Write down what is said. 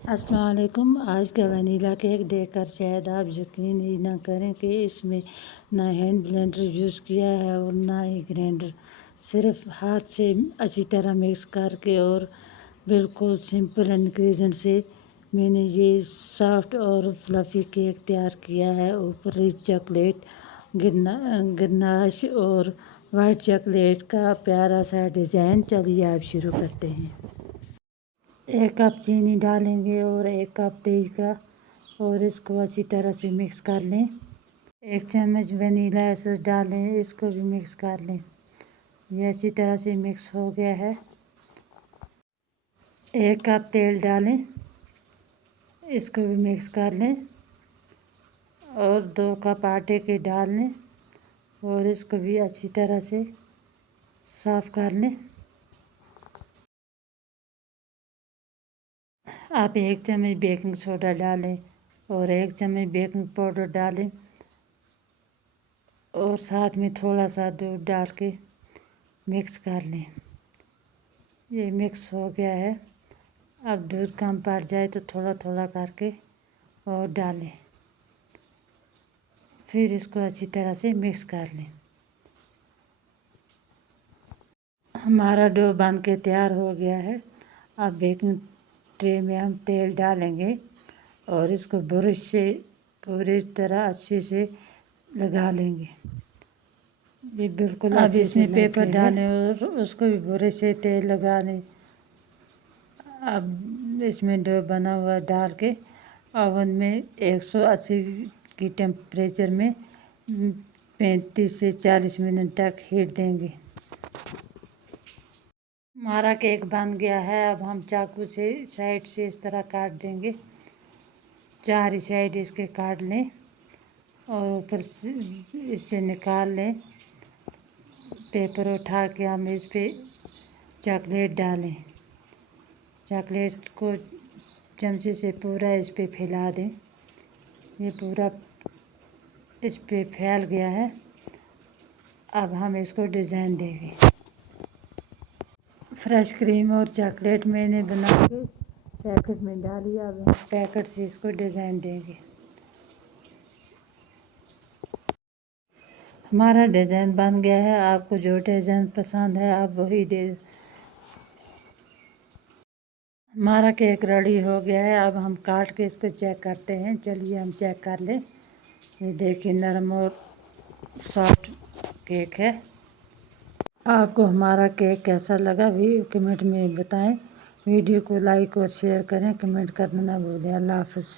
अस्सलाम वालेकुम। आज का वनीला केक देखकर शायद आप यकीन ही ना करें कि इसमें ना हैंड ब्लेंडर यूज़ किया है और ना ही ग्राइंडर। सिर्फ हाथ से अच्छी तरह मिक्स करके और बिल्कुल सिंपल इंग्रेडिएंट से मैंने ये सॉफ्ट और फ्लफ़ी केक तैयार किया है। ऊपर रिच चॉकलेट गिनाश और वाइट चॉकलेट का प्यारा सा डिज़ाइन। चलिए आप शुरू करते हैं। 1 कप चीनी डालेंगे और 1 कप तेज का और इसको अच्छी तरह से मिक्स कर लें। 1 चम्मच वनीला एसेंस डालें, इसको भी मिक्स कर लें। ये अच्छी तरह से मिक्स हो गया है। 1 कप तेल डालें, इसको भी मिक्स कर लें और 2 कप आटे के डाल लें और इसको भी अच्छी तरह से साफ़ कर लें। आप 1 चम्मच बेकिंग सोडा डालें और 1 चम्मच बेकिंग पाउडर डालें और साथ में थोड़ा सा दूध डाल के मिक्स कर लें। ये मिक्स हो गया है। अब दूध कम पड़ जाए तो थोड़ा थोड़ा करके और डालें, फिर इसको अच्छी तरह से मिक्स कर लें। हमारा डो बन के तैयार हो गया है। अब बेकिंग ट्रे में हम तेल डालेंगे और इसको ब्रश से पूरी तरह अच्छे से लगा लेंगे। ये बिल्कुल अब इसमें पेपर डालें और उसको भी ब्रश से तेल लगा लें। अब इसमें डो बना हुआ डाल के ओवन में 180 की टेम्परेचर में 35 से 40 मिनट तक हीट देंगे। हमारा केक बन गया है। अब हम चाकू से साइड से इस तरह काट देंगे। 4 साइड इसके काट लें और ऊपर से इससे निकाल लें। पेपर उठा के हम इस पे चॉकलेट डालें। चॉकलेट को चमचे से पूरा इस पे फैला दें। ये पूरा इस पे फैल गया है। अब हम इसको डिज़ाइन देंगे। फ्रेश क्रीम और चॉकलेट मैंने बना के पैकेट में डाली। अब हम पैकेट से इसको डिज़ाइन देंगे। हमारा डिज़ाइन बन गया है। आपको जो डिज़ाइन पसंद है आप वही दे। हमारा केक रेडी हो गया है। अब हम काट के इसको चेक करते हैं। चलिए हम चेक कर लें। ये देखिए नरम और सॉफ्ट केक है। आपको हमारा केक कैसा लगा भी कमेंट में बताएं। वीडियो को लाइक और शेयर करें, कमेंट करना ना भूलें। अल्लाह हाफ़िज़।